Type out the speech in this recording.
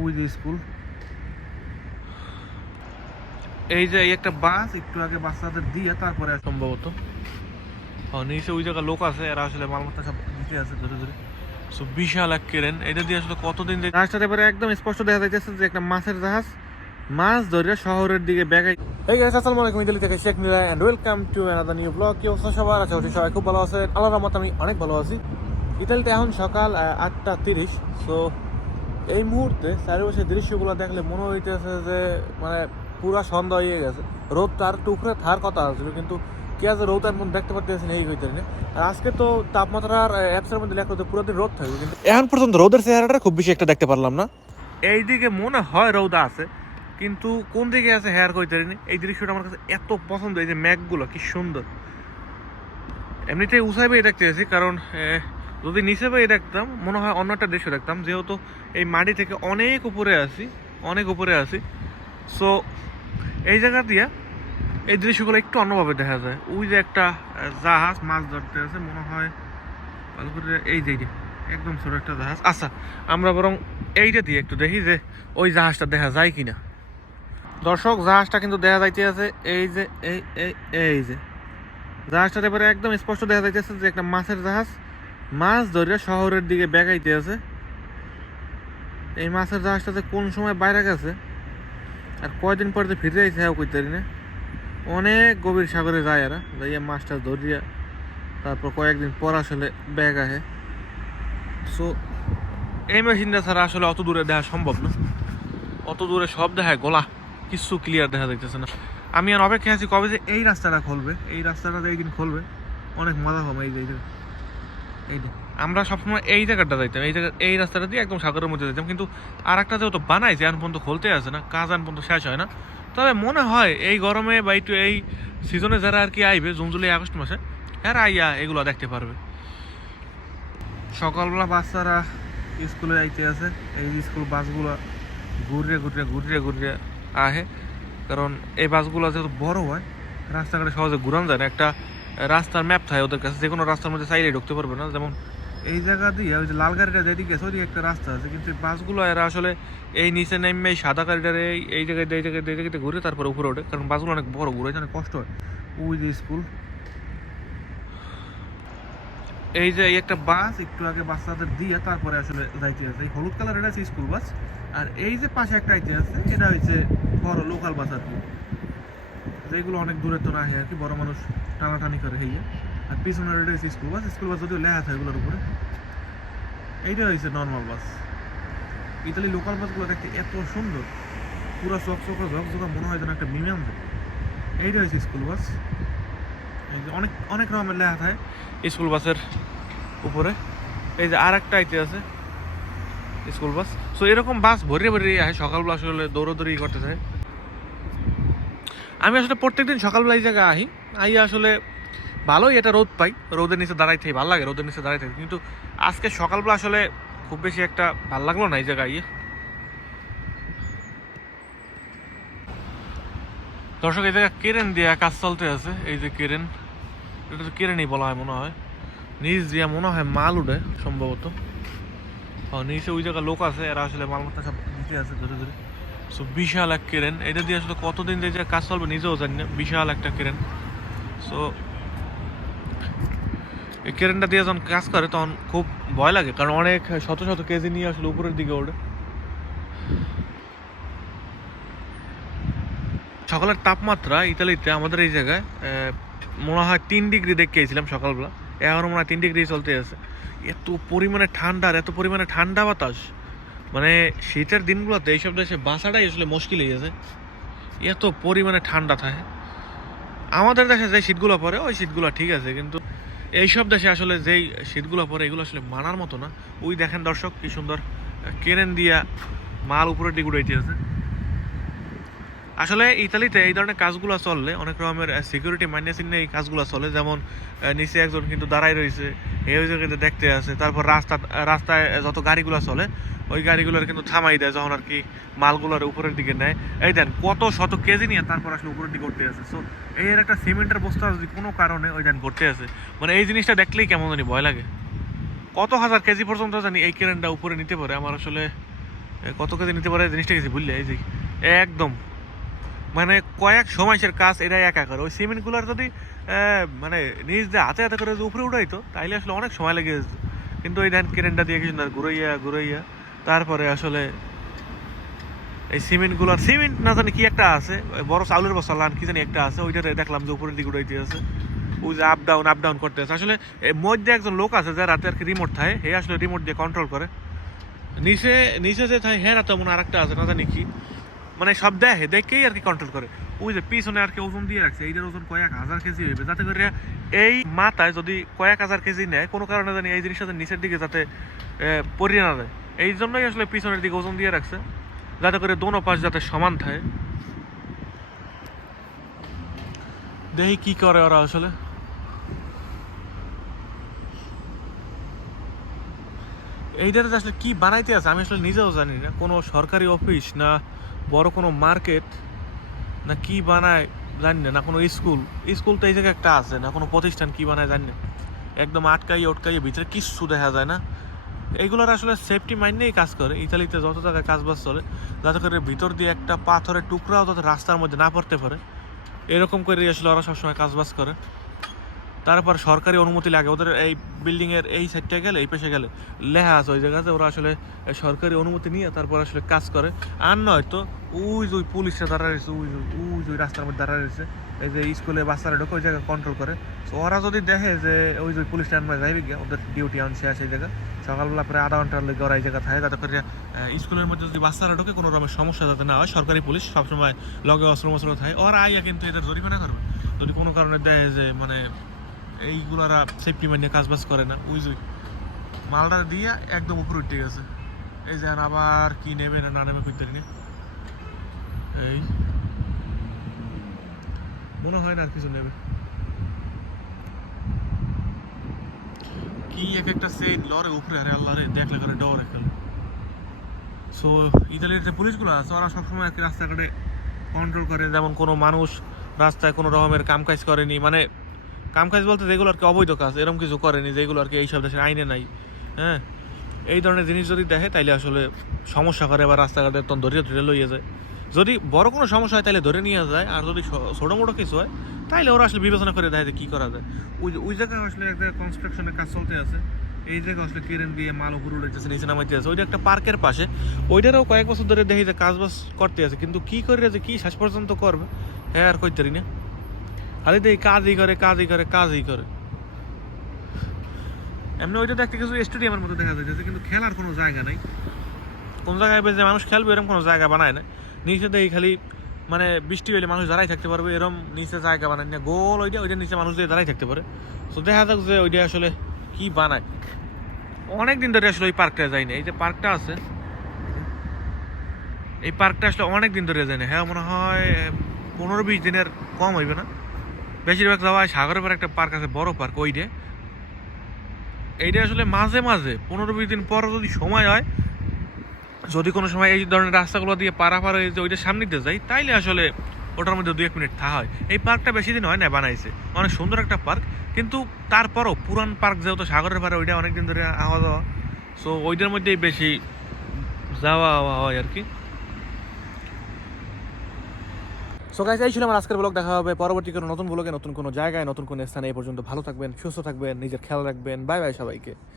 ওই যে স্কুল এই যে এই একটা বাস একটু আগে বাচ্চাদের দিয়ে তারপরে সম্ভবত। ও, নিচে ওই জায়গায় লোক আছে এরা আসলে মালমাত্রা সব দিতে আছে ধরে ধরে। সো বিশাল এক কেরেন। এটা দিয়ে আসলে কতদিন যে জাহাজটা এবারে একদম স্পষ্ট দেখা যাইতেছে যে একটা মাছের জাহাজ। মাছ ধরে শহরের দিকে বেগাই এই গাইস আসসালামু আলাইকুম। ইতালি থেকে Sheikh Nila and welcome to another new blog কি অবস্থা সবার? আছে অবশ্যই সবাই খুব ভালো আছে আল্লাহর রহমত আমি অনেক ভালো আছি। ইতালিতে এখন সকাল আটটা তিরিশ। সো এই মুহূর্তে চারিপাশের দৃশ্যগুলো দেখলে মনে হইতেছে যে মানে পুরা সন্ধ্যা হয়ে গেছে। রোদ তার টুকরে থার কথা আসছিল কিন্তু কে আছে রোদ এখন দেখতে পাচ্ছেন এই হইতে আর আজকে তো তাপমাত্রার অ্যাপসের মধ্যে লেখা পুরো দিন রোদ থাকবে কিন্তু এখন পর্যন্ত রোদের চেহারাটা খুব বেশি একটা দেখতে পারলাম না। এইদিকে মনে হয় রোদ আছে কিন্তু কোন দিকে আছে হেয়ার কইতে পারিনি। এই দৃশ্যটা আমার কাছে এত পছন্দ এই যে ম্যাগগুলো কি সুন্দর। এমনিতেই উসাই বেয়ে দেখতে কারণ যদি নিচে বেয়ে দেখতাম, মনে হয় অন্য একটা দৃশ্য দেখতাম, যেহেতু এই মাটি থেকে অনেক উপরে আছি, অনেক উপরে আছি। সো এই জায়গা দিয়ে এই দৃশ্যগুলো একটু অন্যভাবে দেখা যায়। ওই যে একটা জাহাজ, মাছ ধরতে আছে, মনে হয় ভালো করে এই যে, একদম ছোট একটা জাহাজ। আচ্ছা আমরা বরং এইটা দিয়ে একটু দেখি যে ওই জাহাজটা দেখা যায় কিনা। দর্শক, জাহাজটা কিন্তু দেখা যাইতে আছে এই যে, এই এই এই যে। জাহাজটার এবারে একদম স্পষ্ট দেখা যাইতেছে যে একটা মাছের জাহাজ। মাছ ধরে শহরের দিকে বেগাইতে আছে। এই মাছের জাহাজটাতে কোন সময় বাইরে গেছে? আর কয়দিন পর যে ফিরে যাইছে হ্যাঁ কইতে না। অনেক গভীর সাগরে যায় এরা, যাইয়া মাছটা ধরিয়া তারপর কয়েকদিন পর আসলে ব্যাগ আহে। সো এই মেশিনটা ছাড়া আসলে অত দূরে দেখা সম্ভব না। অত দূরে সব দেখায় গলা কিছু ক্লিয়ার দেখা যাইতেছে না। আমি আর অপেক্ষা আছি কবে যে এই রাস্তাটা খুলবে, এই রাস্তাটা যে এইদিন খুলবে। অনেক মজা হবে এই যে। আমরা সবসময় এই জায়গাটা যাইতাম, এই জায়গা এই রাস্তাটা দিয়ে একদম সাগরের মধ্যে যাইতাম, কিন্তু আর একটা যেহেতু বানাইছে আন পর্যন্ত খুলতে আছে না, কাজ আন পর্যন্ত শেষ হয় না। তবে মনে হয় এই গরমে বা একটু এই সিজনে যারা আর কি আইবে, জুন, জুলাই, আগস্ট মাসে হ্যাঁ আইয়া এগুলো দেখতে পারবে। সকালবেলা বাচ্চারা স্কুলে যাইতে আছে এই স্কুল বাসগুলো ঘুরে ঘুরে ঘুরে ঘুরে আহে। কারণ এই বাসগুলো যেহেতু বড় হয়, রাস্তাঘাটে সহজে ঘুরান যায় না। একটা রাস্তার ম্যাপ থাকে ওদের কাছে যে কোনো রাস্তার মধ্যে চাইলে ঢুকতে পারবে না। যেমন এই জায়গা দিয়ে, ওই যে লাল গাড়িটা যেদিকে গেছে ওদিকে একটা রাস্তা আছে, কিন্তু বাসগুলো এরা আসলে এই নিচে নেমে এই সাদা গাড়িটারে এই জায়গায় এই জায়গায় এই জায়গাতে ঘুরে তারপরে উপরে ওঠে, কারণ বাসগুলো অনেক বড় ঘুরে অনেক কষ্ট হয়। ওই যে স্কুল এই যে একটা বাস, একটু আগে বাচ্চাদের দিয়ে তারপরে আসলে যাইতে আছে। এই হলুদ কালার এটা স্কুল বাস আর এই যে পাশে একটা আইতে আছে, এটা হচ্ছে বড় লোকাল বাস আর কি। যেগুলো অনেক দূরে তো না হয় আর কি, বড় মানুষ টানাটানি করে হইয়া। আর পিছনের এটা হচ্ছে স্কুল বাস স্কুল বাস যদিও লেখা থাকে এগুলোর উপরে। এইটা হয়েছে নর্মাল বাস ইতালি লোকাল বাসগুলো দেখতে এত সুন্দর, পুরো চক চক ঝকঝকা, মনে হয় যেন একটা মিমিয়াম এইটা হয়েছে স্কুল বাস অনেক অনেক রকমের লেখা থাকে স্কুল বাসের উপরে। এই যে আর একটা আইতে আছে স্কুল বাস সো এরকম বাস ভরিয়ে ভরিয়ে আসে সকালবেলা আসলে দৌড়দৌড়ি করতে চায় আমি আসলে প্রত্যেকদিন সকালবেলা এই জায়গায় আহি, আইয়া আসলে ভালোই এটা রোদ পাই। রোদের নিচে দাঁড়াই থাকি ভালো লাগে, রোদের নিচে দাঁড়াই থাকি কিন্তু আজকে সকালবেলা আসলে খুব বেশি একটা ভালো লাগল না এই জায়গায় আইয়ে। দর্শক, এই জায়গায় কেরেন দিয়ে কাজ চলতে আছে। এই যে কেরেন, এটা তো কেরেনই বলা হয় মনে হয়। নিচ দিয়ে মনে হয় মাল উঠে, সম্ভবত। নিচে ওই জায়গায় লোক আছে, এরা আসলে মালমাত্রা সব দিতে আছে ধরে ধরে। সো বিশাল এক কেরেন। এটা দিয়ে আসলে কতদিন যে কাজ চলবে নিজেও জানি না। বিশাল একটা কেরেন। সো এই কেরেনটা দিয়ে যখন কাজ করে তখন খুব ভয় লাগে। কারণ অনেক শত শত কেজি নিয়ে আসলে উপরের দিকে ওঠে সকালের তাপমাত্রা ইতালিতে, আমাদের এই জায়গায় মনে হয় তিন ডিগ্রি দেখে গেছিলাম সকালবেলা। এখন মনে হয় তিন ডিগ্রি চলতে আছে। এত পরিমাণে ঠান্ডা আর এত পরিমাণে ঠান্ডা বাতাস। মানে শীতের দিনগুলোতে এইসব দেশে বাসাটাই আসলে মুশকিল হয়ে গেছে। এত পরিমাণে ঠান্ডা থাকে। আমাদের দেশে যে শীতগুলো পড়ে, ওই শীতগুলো ঠিক আছে, কিন্তু এইসব দেশে আসলে যেই শীতগুলো পড়ে, এগুলো আসলে মানার মতো না। ওই দেখেন দর্শক, কি সুন্দর কেরেন দিয়া মাল উপরে দিকে উড়াইতে আছে। আসলে ইতালিতে এই ধরনের কাজগুলো চললে, অনেক রকমের সিকিউরিটি মাইনে চিহ্নে এই কাজগুলো চলে। যেমন নিচে একজন কিন্তু দাঁড়াই রয়েছে এই জায়গাতে দেখতে আছে। তারপর রাস্তা, রাস্তায় যত গাড়িগুলো চলে ওই গাড়িগুলোর কিন্তু থামাই দেয় যখন আর কি মালগুলোর উপরের দিকে নেয়। এই দেন, কত শত কেজি নিয়ে তারপর আসলে উপরের দিকে করতে আছে। সো এই একটা সিমেন্টের বস্তা যদি কোনো কারণে ওই দেন ঘটতে আছে মানে এই জিনিসটা দেখলেই কেমন জানি ভয় লাগে। কত হাজার কেজি পর্যন্ত জানি এই কেরেনটা উপরে নিতে পারে। আমার আসলে কত কেজি নিতে পারে জিনিসটা গেছি বুঝলে এই যে, একদম। মানে কয়েক সমাইসের কাজ এটা একা করে। ওই সিমেন্টগুলোর যদি মানে নিজ দিয়ে হাতে হাতে করে যদি উপরে উঠাইতো, তাইলে আসলে অনেক সময় লেগে যেত। কিন্তু ওই ধান কেরেনটা দিয়ে কিছু না ঘুরাইয়া ঘুরাইয়া তারপরে আসলে এই সিমেন্টগুলোর সিমেন্ট না জানি কি একটা আছে বড় চাউলের বস্তা লান কি জানি একটা আছে ওইটাতে দেখলাম যে উপরের দিকে উঠাইতে আছে। ওই যে আপ ডাউন আপ ডাউন করতে আছে। আসলে মধ্যে একজন লোক আছে যে রাতে আর কি রিমোট থাকে হে আসলে রিমোট দিয়ে কন্ট্রোল করে। নিচে নিচে যে থাকে হ্যাঁ তেমন আর একটা আছে না জানি কি। মানে সব দেখে দেখেই আর কি কন্ট্রোল করে। ওই যে পিছনে আর কি ওজন দিয়ে রাখছে এইটার ওজন কয়েক হাজার কেজি হইবে। যাতে করে এই মাথায় যদি কয়েক হাজার কেজি নেয় কোনো কারণে জানি এই জিনিসটা নিচের দিকে যাতে এ, পড়িয়ে না যায় এই জন্যই আসলে পিছনের দিকে ওজন দিয়ে রাখছে, যাতে করে দোনো পাশ যাতে সমান থাকে। দেখি কি করে ওরা আসলে। এইটাতে আসলে কি বানাইতে আছে, আমি আসলে নিজেও জানি না। কোনো সরকারি অফিস না বড় কোনো মার্কেট না কি বানায়, জানি না কোনো স্কুল। স্কুল তো এই জায়গায় একটা আছে, না কোনো প্রতিষ্ঠান কি বানায়, জানি না। একদম আটকাইয়ে আটকাইয়ে ভিতরে কিচ্ছু দেখা যায় না। এইগুলোর আসলে সেফটি মাইন্ডেই কাজ করে। ইতালিতে যত জায়গায় কাজ বাজ চলে, যাতে করে ভিতর দিয়ে একটা পাথরের টুকরাও যাতে রাস্তার মধ্যে না পড়তে পারে, এরকম করে আসলে ওরা সবসময় কাজবাজ করে। তারপর সরকারি অনুমতি লাগে। ওদের এই বিল্ডিংয়ের এই সাইডটা গেলে, এই পেশে গেলে লেখা আছে ওই জায়গাতে, ওরা আসলে সরকারি অনুমতি নিয়ে তারপর আসলে কাজ করে। আর নয়তো ওই যে পুলিশরা দাঁড়া রয়েছে, ওই ওই রাস্তার মধ্যে দাঁড়া রয়েছে এই যে স্কুলে বাচ্চারা ঢোকে ওই জায়গায় কন্ট্রোল করে। তো ওরা যদি দেখে যে ওই যে পুলিশটা আমরা যাইবে গিয়ে, ওদের ডিউটি আনছে আছে এই জায়গা সকালবেলা প্রায় আধা ঘণ্টার লেগে ওরা এই জায়গা থাকে, যাতে করে স্কুলের মধ্যে যদি বাচ্চারা ঢোকে কোনো রকমের সমস্যা যাতে না হয়, সরকারি পুলিশ সবসময় লগে অস্ত্র মস্ত্র থাকে। ওরা আইয়া কিন্তু এদের জরিমানা করবে। যদি কোনো কারণে দেখে যে মানে এইগুলারা সেফটি মাইন্ডে কাজ বাজ করে না, ওই যে মালটা দিয়ে একদম উপরে উঠে গেছে। এই যে আবার কি নেবে না নেবে করতে এই মনে হয় না আর কিছু নেবে। কি এক একটা সেন লরে উপরে, আরে আল্লাহ রে, দেখলে করে ডর একটা সো ইতালির যে পুলিশগুলো আছে, ওরা সবসময় রাস্তাঘাটে কন্ট্রোল করে, যেমন কোনো মানুষ রাস্তায় কোনো রকমের কামকাজ করেনি মানে কামকাজ বলতে যেগুলো আর কি অবৈধ কাজ এরকম কিছু করেনি, যেগুলো আর কি এইসব দেশের আইনে নাই। হ্যাঁ? এই ধরনের জিনিস যদি দেখে, তাইলে আসলে সমস্যা করে বা রাস্তাঘাটে তখন ধরে ধরে লইয়ে যায়। যদি বড় কোনো সমস্যা হয় তাহলে ধরে নিয়ে যায়। আর যদি ছোটো মোটো কিছু হয় তাইলে ওরা আসলে বিবেচনা করে দেয় যে কী করা যায়। ওই ওই জায়গায় আসলে একটা কনস্ট্রাকশনের কাজ চলতে আছে। এই জায়গায় আসলে কেরেন দিয়ে মাল উপরে উঠেছে নিচে নামাইতে আছে। ওইটা একটা পার্কের পাশে। ওইটারও কয়েক বছর ধরে দেখি যে কাজ বাজ করতে আছে। কিন্তু কি করে যে কী শেষ পর্যন্ত করবে হ্যাঁ আর কইতে না। খালি দেখি কাজই করে কাজই করে কাজই করে। এমনি ওইটা দেখতে কিছু স্টেডিয়ামের মতো দেখা যাচ্ছে কিন্তু খেলার কোনো জায়গা নাই। কোন জায়গায় যে মানুষ খেলবে এরকম কোনো জায়গা বানায় না নিচে খালি মানে বৃষ্টি হলে মানুষ দাঁড়াই থাকতে পারবে এরকম নিচে জায়গা বানায় না গোল ওইটা ওইটা নিচে মানুষ দিয়ে দাঁড়াই থাকতে পারে। তো দেখা যাক যে ওইটা আসলে কি বানায়। অনেক দিন ধরে আসলে ওই পার্কটা যায়নি এই যে পার্কটা আছে, এই পার্কটা আসলে অনেক দিন ধরে যায়নি হ্যাঁ মনে হয় পনেরো বিশ দিনের কম হইবে না। বেশিরভাগ যাওয়া হয় সাগরের পর একটা পার্ক আছে, বড় পার্ক ওইটা এইটা আসলে মাঝে মাঝে পনেরো বিশ দিন পর যদি সময় হয় যদি কোনো সময় এই ধরনের রাস্তাগুলো দিয়ে পারাপার হয়ে যে ওইটা সামনে দিয়ে যাই, তাইলে আসলে ওটার মধ্যে দু এক মিনিট থা হয়। এই পার্কটা বেশি দিন হয় না বানাইছে। অনেক সুন্দর একটা পার্ক। কিন্তু তারপরও পুরান পার্ক যেহেতু সাগরের পারে ওইটা অনেক দিন ধরে আওয়া যাওয়া সো ওইটার মধ্যেই বেশি যাওয়া আওয়া হয় আর কি। সো গাইস এই ছিল আমার আজকের ব্লগ দেখা হবে পরবর্তী কোনো নতুন ব্লগে নতুন কোনো জায়গায়, নতুন কোনো স্থানে। এই পর্যন্ত ভালো থাকবেন, সুস্থ থাকবেন, নিজের খেয়াল রাখবেন। বাই বাই সবাইকে।